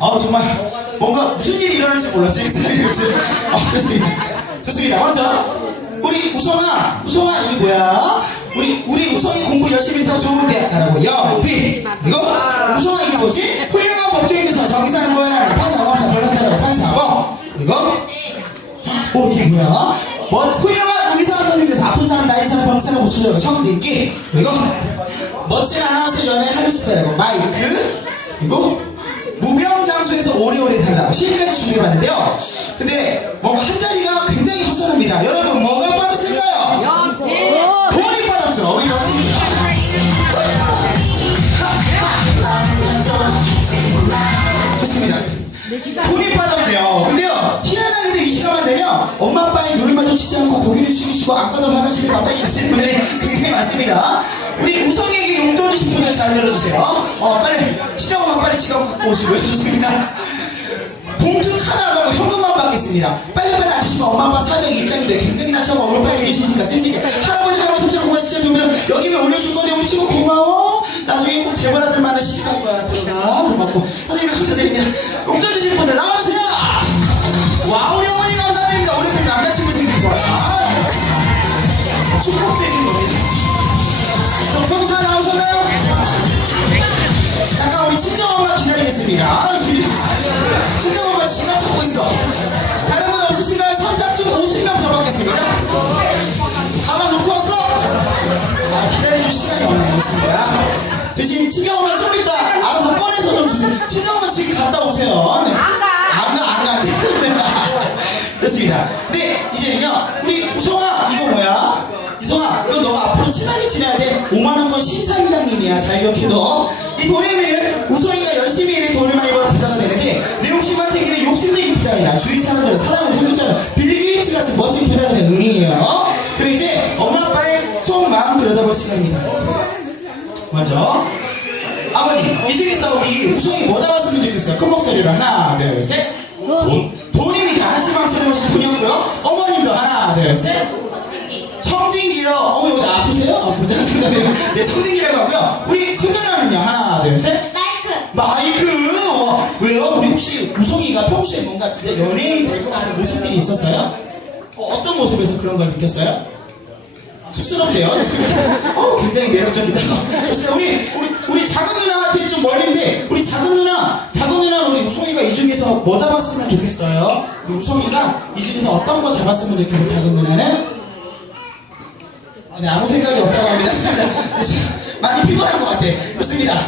아 정말 뭔가 무슨 일이 일어날지 몰랐지. 아, 그렇습니다. 좋습니다. 먼저 우리 우성아, 우성아 이게 뭐야? 우리 우리 우성이 공부 열심히 해서 좋은 대학 가라고 연필 이거 우성아 이게 뭐지? 훌륭한 법조인에서 정의사는 거야 판사, 검사, 변호사라고 판사하고 그리고 어 이게 뭐야? 뭐 훌륭한 의사 선생님께서 아픈 사람 나이 사람 병 사람 고쳐주고 청진기 그리고 멋진 아나운서 연애 하루스라고 마이크 그리고 무병 장소에서 오래오래 살라고 시까지 준비해봤는데요. 근데 뭔가 한 자리가 굉장히 허전합니다. 여러분 뭐가 빠졌을까요? 돈이 빠졌죠 받겠습니다. 빨리빨리 안 주시면 엄마 아빠 사정 입장인데 굉장히 나처럼 얼굴 빨리 해주시니까 센스있게 할아버지 할아버지 삼촌 고마 진짜 좋으면 여기면 올려줄 거니 우리 친구 고마워. 나중에 꼭 재벌 아들 만나 시집갈 거야. 들어가. 고맙고. 선생님 감사드립니다. 용돈 주신 분들 나와주세요. 와 우리 어머니 감사드립니다. 우리 집 남자친구 생긴 거야. 축복드리는 겁니다. 다 나오셨나요? 잠깐 우리 친정 엄마 기다리겠습니다. 잘 기억해둬. 이 의미는 우성이가 열심히 일해 돈을 많이 벌어 부자가 되는데, 내 욕심만 챙기는 욕심쟁이 부자이라 주위 사람들은 사랑을 통했잖아. 빌리 게이츠 같은 멋진 부자가 되는 의미예요. 그리고 이제 엄마 아빠의 속 마음 들여다볼 시간입니다. 먼저, 아버님, 이 중에서 우리 우성이 뭐 잡았으면 좋겠어요? 큰 목소리로 하나, 둘, 셋. 돈? 네, 청진기라고 하고요. 우리 큰누나는요. 하나, 둘, 셋. 마이크 마이크. 어, 왜요? 우리 혹시 우성이가 평소에 뭔가 진짜 연예인 될 것 같은 모습들이 있었어요? 어, 떤 모습에서 그런 걸 느꼈어요? 쑥스럽대요. 어, 굉장히 매력적이다. 우리, 우리, 우리 작은 누나한테 좀 멀린데, 우리 작은 누나, 작은 누나는 우리 우성이가 이 중에서 뭐 잡았으면 좋겠어요? 우리 우성이가 이 중에서 어떤 거 잡았으면 좋겠어요, 작은 누나는? 아, 네, 아무 생각이 없다고 합니다. 많이 피곤한 것 같아. 좋습니다.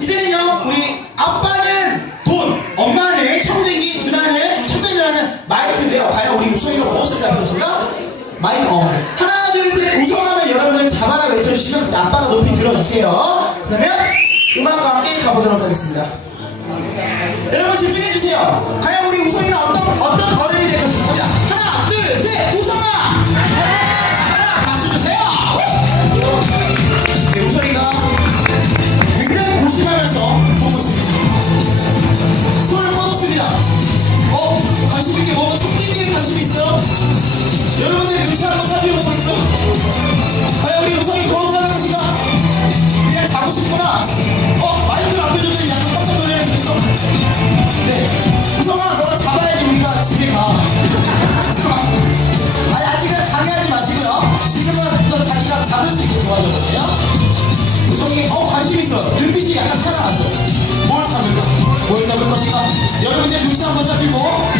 이제는요, 우리 아빠는 돈, 엄마는 청진기, 누나는, 청진기 누나는 마이크인데요. 과연 우리 우성이가 무엇을 잡을 것인가? 마이크, 어. 하나, 둘, 셋, 우성하면 여러분들 잡아라 외쳐주시면 그때 아빠가 높이 들어주세요. 그러면 음악과 함께 가보도록 하겠습니다. 여러분 집중해주세요. 과연 우리 우성이는 어떤, 어떤 어른이 될 것인가? 여러분의눈치한번 써.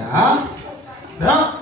가보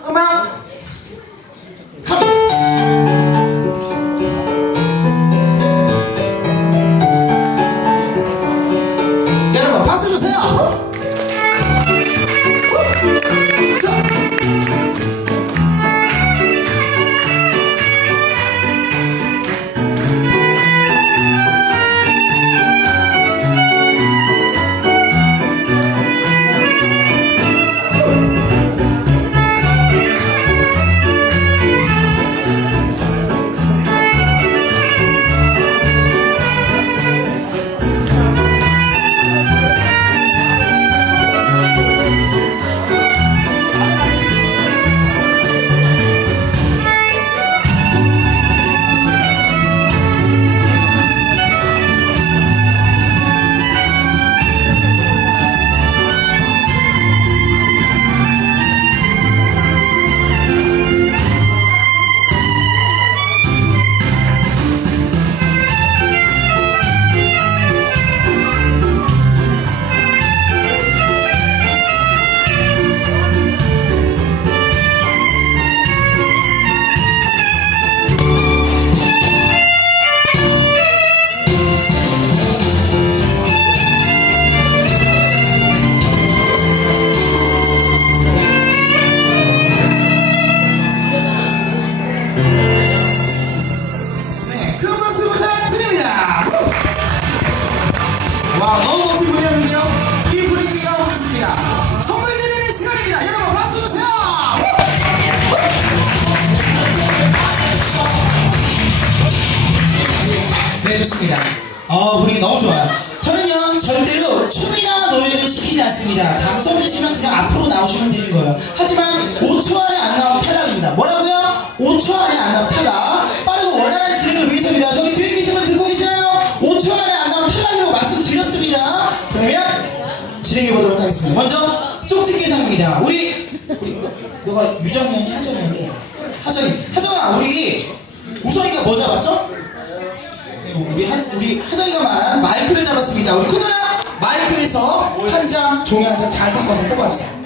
잡았습니다. 우리 큰 누나 마이크에서 한 장 종이 한 장 잘 섞어서 뽑아주세요.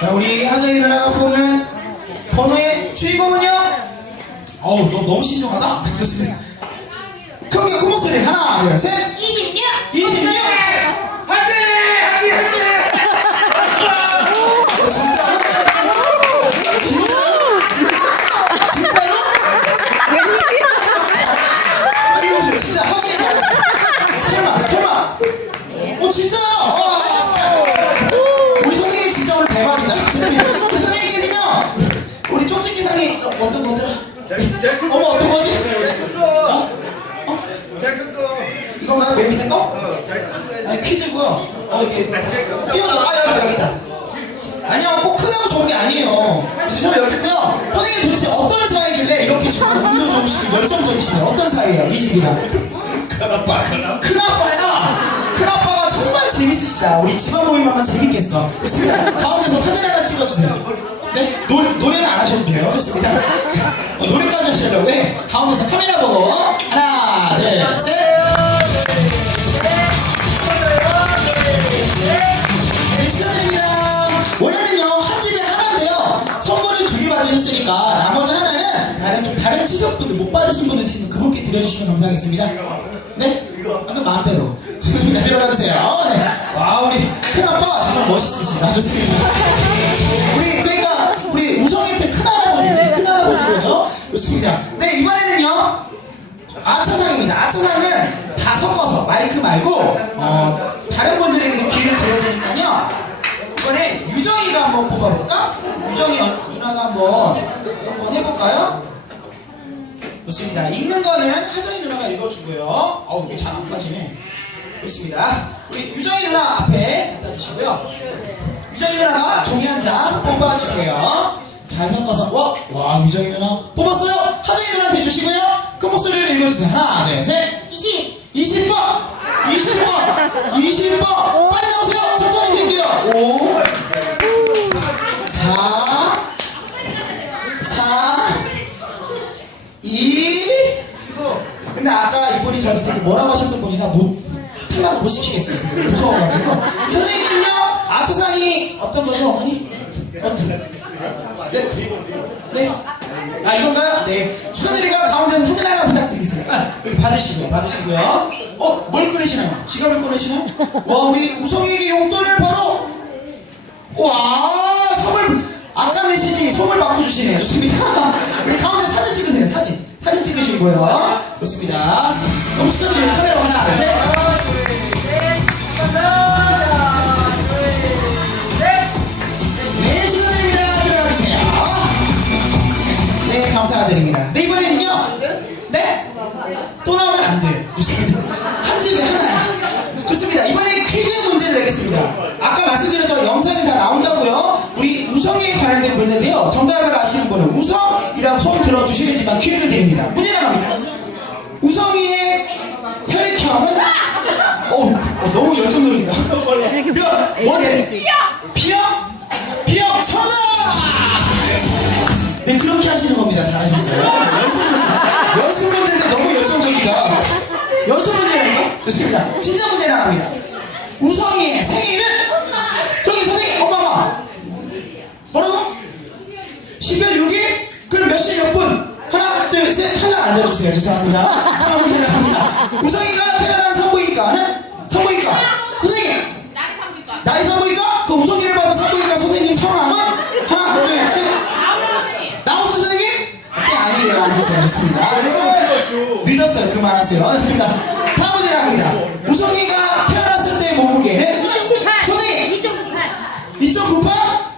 자, 우리 하정이 누나가 뽑는 번호의 주인공은요? 어우, 너 너무 신중하다. 좋습니다. 크게 큰 목소리 하나, 둘, 셋, 26! 26. 좋으시고 열정적이시네요 어떤 사이예요 이 집이랑 큰아빠, 큰아빠. 큰아빠야! 큰아빠가 정말 재밌으시다. 우리 집안 모임하면 재밌겠어. 좋습니다 가운데서 사진 하나 찍어주세요. 네? 노래, 노래는 안 하셔도 돼요. 좋습니다. 어, 노래까지 하시려고 해. 가운데서 카메라 보고. 하나 둘셋. 네. 원래는요, 한 집에 하나인데요, 선물을 두 개 받으셨으니까, 친척분들 못 받으신 분들 있으면 그분께 드려주시면 감사하겠습니다. 네? 아까 마음대로. 죄송합니다. 들어가주세요. 네. 와, 우리 큰아빠 정말 멋있으시다. 좋습니다. 우리, 있습니다. 읽는 거는 하정이 누나가 읽어주고요. 어우, 이게 잘안 빠지네. 있습니다. 우리 유정이 누나 앞에 갖다 주시고요. 유정이 누나가 종이 한 장 뽑아주세요. 잘 섞어서, 와, 와, 유정이 누나 뽑았어요. 하정이 누나한테 주시고요. 그 큰 목소리로 읽어주세요. 하나, 둘, 셋. 20. 20번! 20번! 20번! 좋습니다. 너무 축하드려요 카메라 하나 둘셋. 네 축하드립니다. 들어가주세요. 네 감사드립니다. 네 이번에는요. 네? 또 나오면 안 돼요 한 집에 하나요 좋습니다. 이번에 퀴즈 문제를 내겠습니다. 아까 말씀드렸죠 영상에 다 나온다고요? 우리 우성에 관련된 문제인데요. 정답을 아시는 분은 우성이라고 손 들어주셔야지만 퀴즈를 드립니다. 문제 나갑니다 우성이의 혈액형은? 어, 어, 너무 열정적이다. 몇? 원래 비염? 비염? 천하 네 그렇게 하시는 겁니다. 잘하셨어요 그만하세요. 알겠습니다. 다음 문제 나갑니다. 우성이가 태어났을 때 몸무게는 2.98 선생님! 2.98 2.98?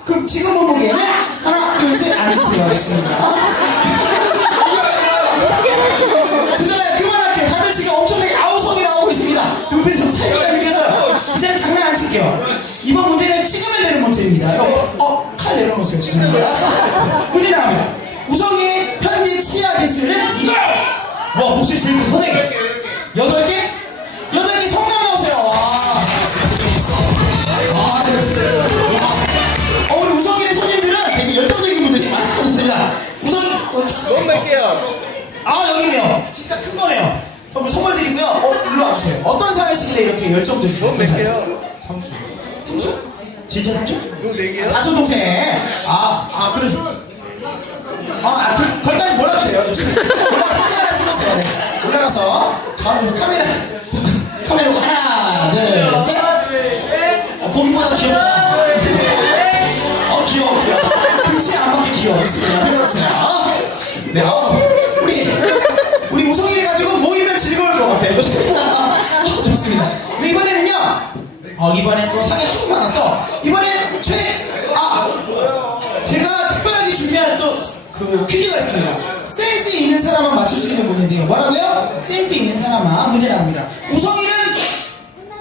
그럼 지금 몸무게는 하나 둘 셋 앉으세요. 알겠습니다. 진짜 그만할게요. 다들 지금 엄청나게 아우성이 나오고 있습니다. 눈빛에서 살기가 느껴져요. 이제는 장난 안 칠게요. 이번 문제는 찍으면 되는 문제입니다. 이거 어? 칼 내려놓으세요. 죄송합니다. 문제 나갑니다. 우성이의 현재 치아 개수는 와 목소리 큰 선생님 여덟 개? 여덟 개 성남 나오세요. 와. 아, 네. 어, 우리 우성이의 손님들은 되게 열정적인 분들이 많으셨습니다. 우성이 어, 돈 낼게요. 아 여기 있네요. 진짜 큰 거네요. 선물 선물 드리고요. 어 일로 와주세요. 어떤 사연이시길래 이렇게 열정적이세요 돈 낼게요. 삼촌. 진짜 삼촌? 돈 낼게요. 사촌 동생. 아 아 그래 아 그, 거기까지 몰라도 돼요. 올라가 사진 하나 찍었어요 네. 올라가서 가운데서 카메라 카메라 보고 하나 둘셋. 어, 보기보다 귀엽다. 어 귀여워 귀여워. 등치에 안 맞게 귀여워. 좋습니다. 들어주세요. 네 어, 우리 우리 우성이를 가지고 모이면 즐거울 것 같아요. 좋습니다. 어, 좋습니다. 네 이번에는요 어 이번에 또 상이 수고 많아서 이번에 최아 제가 특별하게 준비한 또 그 퀴즈가 있습니다. 센스 있는 사람만 맞출 수 있는 문제인데요. 뭐라고요? 센스 있는 사람만 문제 나갑니다. 우성이는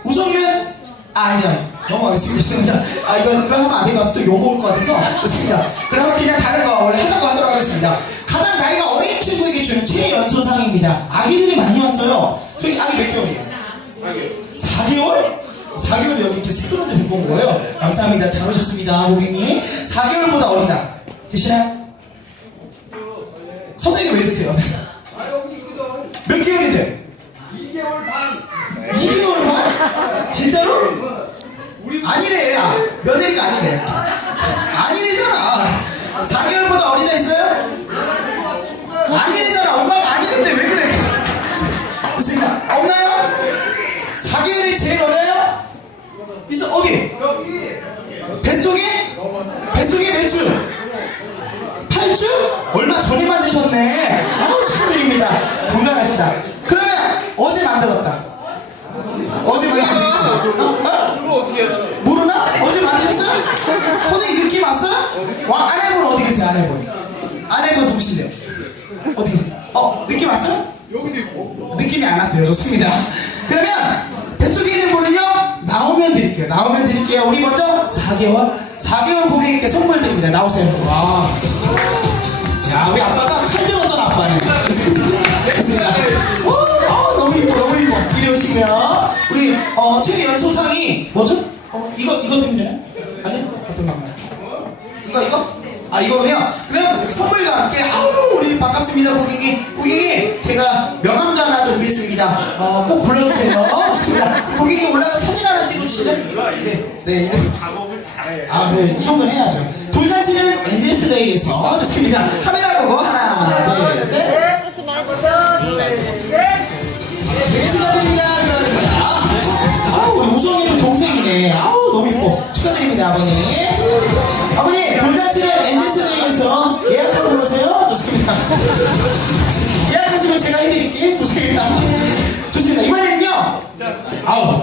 우성이는 아 아니다 넘어가겠습니다. 아 이거 이거 하면 안 될 것 같아서 또 욕먹을 것 같아서 좋습니다. 그러면 그냥 다른 거 원래 하던 거 하도록 하겠습니다. 가장 나이가 어린 친구에게 주는 최연소상입니다. 아기들이 많이 왔어요. 저기 아기 몇 개월이에요? 4개월? 4개월 여기 이렇게 스크롤도 데리고 온 거예요. 감사합니다. 잘 오셨습니다, 고객님. 4개월보다 어리다. 계시나요? 선생님 왜 이러세요? 아. 몇 개월인데? 2개월 반. 2개월 반? 진짜로? 아니래, 야. 며느리가 아니래. 아니래잖아. 4개월보다 어리다 했어요? 아니래잖아. 엄마가 아니는데 왜 그래? 있습니다. 없나요? 4개월이 제일 어려요? 있어, 어디? 뱃속에? 뱃속에 몇 주? 8주? 얼마 전에 만드셨네. 아우, 축하드립니다. 건강하시다. 그러면 어제 만들었다. 어제 만들었다. 어? 어? 모르나? 어제 만드셨어요? 선생님 느낌 왔어요? 와, 아내분 어디 계세요, 아내분? 아내분 누구신데요? 어디 계세요? 어, 느낌 왔어요? 여기도 있고. 느낌이 안 왔대요. 좋습니다. 그러면 있는 분은요 나오면 드릴게요. 나오면 드릴게요. 우리 먼저 4개월 4개월 고객님께 선물 드립니다. 나오세요. 와. 야 우리 아빠가 칼 들었던 아빠네. 됐습니다. 오, 어, 너무 이뻐 너무 이뻐. 이리 오시면 우리 어 최대 연 소상이 뭐죠? 어 이거 이거 되나요? 아니 어떤 건가요? 이거 이거? 아 이거네요. 그럼 선물과 함께 아우 우리 반갑습니다 고객님. 고객님 제가 명함도 하나 준비했습니다. 어, 꼭 불러주세요. 좋습니다. 고객님 올라가 사진 하나 찍어주실래요? 네, 네. 작업을 잘해. 아, 네, 이 정도는 해야죠. 돌잔치는 엔젤스데이에서 좋습니다.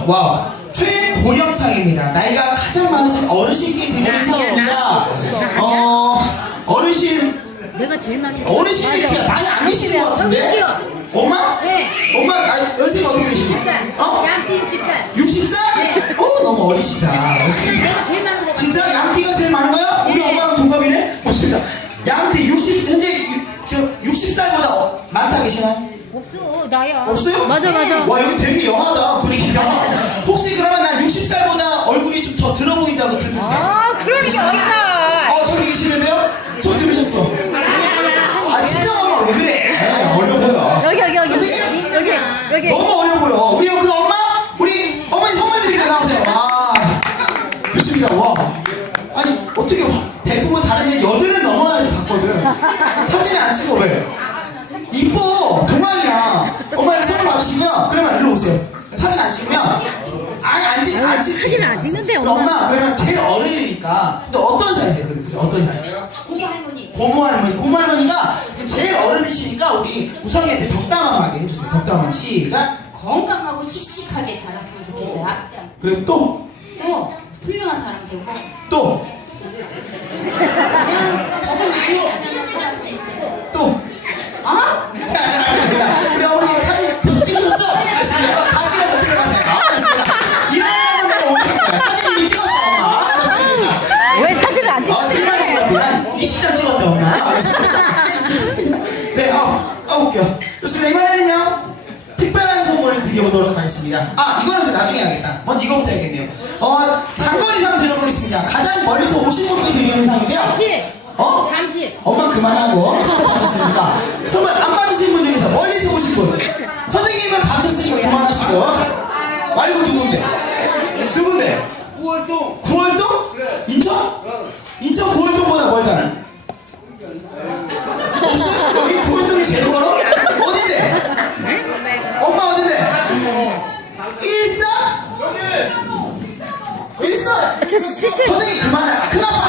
와우. 최고령창입니다. 나이가 가장 많으신 어르신께 드리는 상입니다. 어, 어르신, 내가 제일 많이 어르신이 이렇게 많이 안 계시는 것 같은데? 엄마? 네. 엄마, 나이, 연세가 어떻게? 60살. 어? 양띠 60살. 60살? 네. 어, 너무 어리시다. 어르신. 내가 제일 많은 거 진짜 양띠가 제일 많은 거야? 우리 네. 엄마랑 동갑이네? 맞습니다. 양띠 60, 현재 없어. 나야. 없어요? 맞아 맞아. 와 여기 되게 영하다 분위기가 혹시 그러면 난 60살보다 얼굴이 좀 더 들어 보인다고 듣는데 아 그런 게 어딨어. 어 저기 계시는데요? 저 들으셨어 아 진짜 엄마 왜 그래 아, 어려 보여 여기 여기 여기 선생님? 여기 여기. 너무 어려 보여 우리 그 엄마 우리 어머니 선물 드리러 나오세요 와 좋습니다 와 아니 어떻게 대부분 다른 애 여든은 넘어야지 봤거든 사진을 안 찍어 왜 이뻐 아니 안 찍, 안 찍. 사진 안 찍는데, 엄마. 엄마. 그러면 제일 어른이니까 또 어떤 사이세요? 그죠? 어떤 사이? 고모 할머니. 고모 할머니 고모 할머니가 제일 어른이시니까 우리 우성이한테 덕담 한마디 해주세요 덕담 한마디 시작 건강하고 씩씩하게 자랐으면 좋겠어요. 아프지 않고. 그리고 또 또 훌륭한 사람 되고 또, 그냥 덕을 많이 하면 살았으면 좋겠어요. 또. 어? 우리 어머니 네, 아우, 아우, 웃겨. 좋습니다. 이번에는요. 특별한 선물을 드려보도록 하겠습니다. 아, 이거는 나중에 해야겠다. 먼저 이거부터 해야겠네요. 어, 장거리상 드려보겠습니다. 가장 멀리서 오신 분들 드리는 상인데요. 어? 잠시. 엄마 그만하고 축하드리겠습니다. 선물 안 받으신 분 중에서 멀리서 오신 분 선생님은 받으셨으니까 그만하시고 말고? 누군데? 선생님 그만해 큰아빠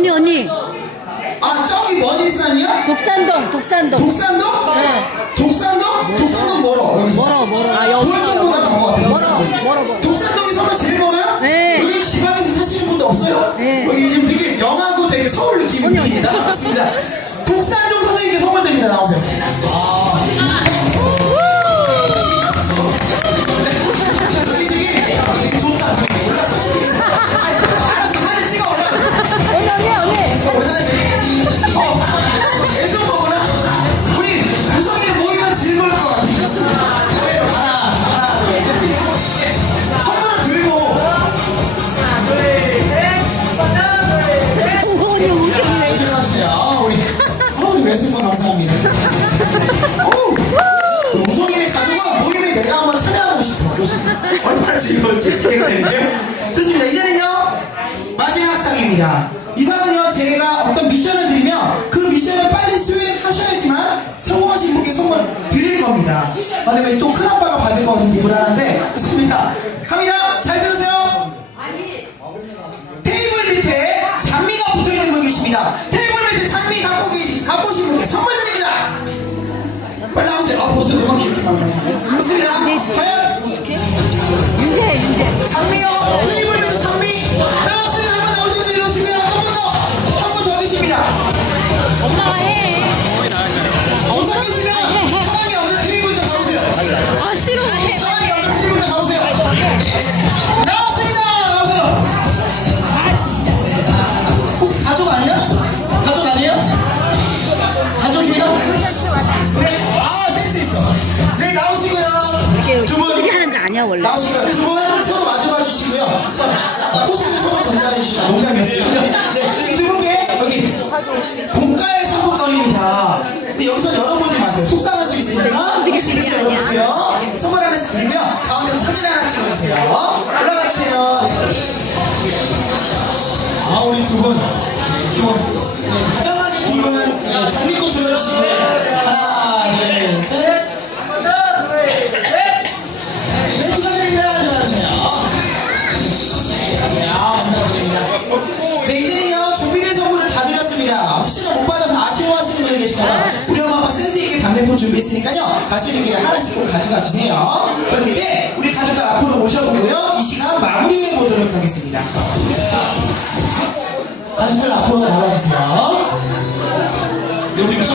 언니 언니. 아 저기 먼 일산이야? 독산동 독산동. 독산동? 네. 독산동? 독산동 멀어 여기서 멀어 멀어. 아 여기. 고현동보다 먼것 같아요 멀어. 멀어 멀어. 독산동이 정말 제일 멀어요? 네. 여기 지방에서 사시는 분도 없어요? 네. 여기 지금 되게 영화도 되게 서울 느낌이. 듭니다. 맞습니다. 독산동 선생님께 선물 드립니다. 나오세요. 어, 우리 외숙모 감사합니다. 어우, 우성이네 가족은 모임에 내가 한번 참여하고 싶어. 얼마나 즐거울지 기대되는데요. 좋습니다. 이제는요, 마지막 상입니다. 이 상은요, 제가 어떤 미션을 드리면 그 미션을 빨리 수행하셔야지만 성공하신 분께 선물 드릴 겁니다. 왜냐면 또 큰아빠가 받을 것 같은데 불안한데. 좋습니다. 하나 찍어주세요. 올라가 주세요. 아, 우리 두 분. 두 분. 네, 두 분. 네, 장미꽃 들어주시고. 하나, 둘, 셋. 네, 아, 우리 엄마 아빠 센스있게 담배폰 준비했으니까요, 가시는 길에 하나씩 꼭 가져가 주세요. 그럼 이제, 가족들 앞으로 모셔보고요, 이 시간 마무리해 보도록 하겠습니다. 가족들 앞으로 나와